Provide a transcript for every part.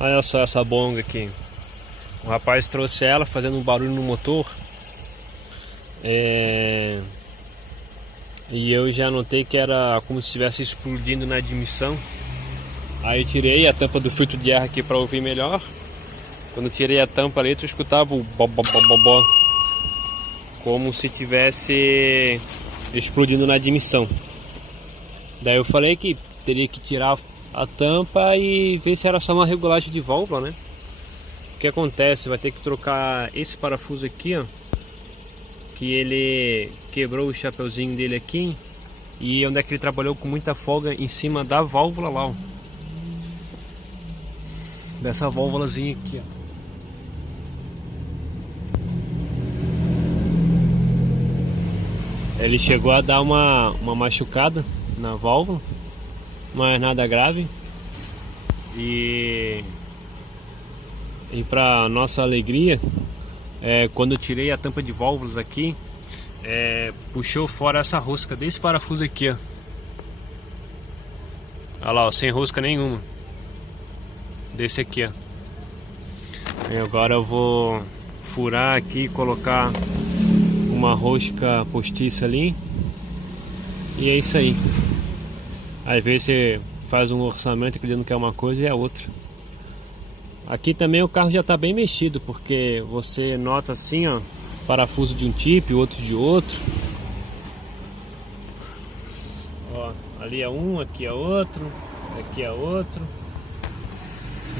Olha só essa bonga aqui. O rapaz trouxe ela fazendo um barulho no motor. E eu já notei que era como se estivesse explodindo na admissão. Aí eu tirei a tampa do filtro de ar aqui para ouvir melhor. Quando tirei a tampa ali, tu escutava o bo, como se tivesse explodindo na admissão. Daí eu falei que teria que tirar a tampa e ver se era só uma regulagem de válvula, né? O que acontece? Vai ter que trocar esse parafuso aqui, ó, que ele quebrou o chapeuzinho dele aqui, e onde é que ele trabalhou com muita folga em cima da válvula lá, ó. Dessa válvulazinha aqui, ó. Ele chegou a dar uma machucada na válvula, mas nada grave. E para nossa alegria, quando eu tirei a tampa de válvulas aqui, puxou fora essa rosca desse parafuso aqui, ó. Olha lá, ó, sem rosca nenhuma. Desse aqui, ó. E agora eu vou furar aqui e colocar uma rosca postiça ali. E é isso aí. Às vezes você faz um orçamento acreditando que é uma coisa e é outra. Aqui também o carro já está bem mexido, porque você nota assim, ó, parafuso de um tipo e outro de outro. Ó, ali é um, aqui é outro, aqui é outro.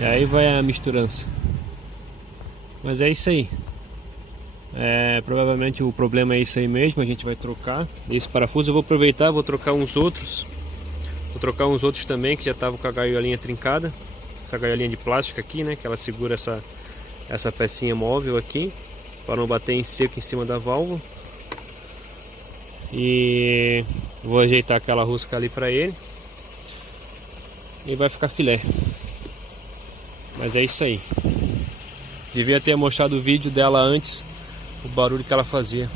E aí vai a misturança. Mas é isso aí. Provavelmente o problema é isso aí mesmo. A gente vai trocar esse parafuso. Eu vou aproveitar, vou trocar uns outros. Vou trocar uns outros também que já estavam com a gaiolinha trincada. Essa gaiolinha de plástico aqui, né, que ela segura essa pecinha móvel aqui, para não bater em seco em cima da válvula. E vou ajeitar aquela rosca ali para ele. E vai ficar filé. Mas é isso aí. Devia ter mostrado o vídeo dela antes, o barulho que ela fazia.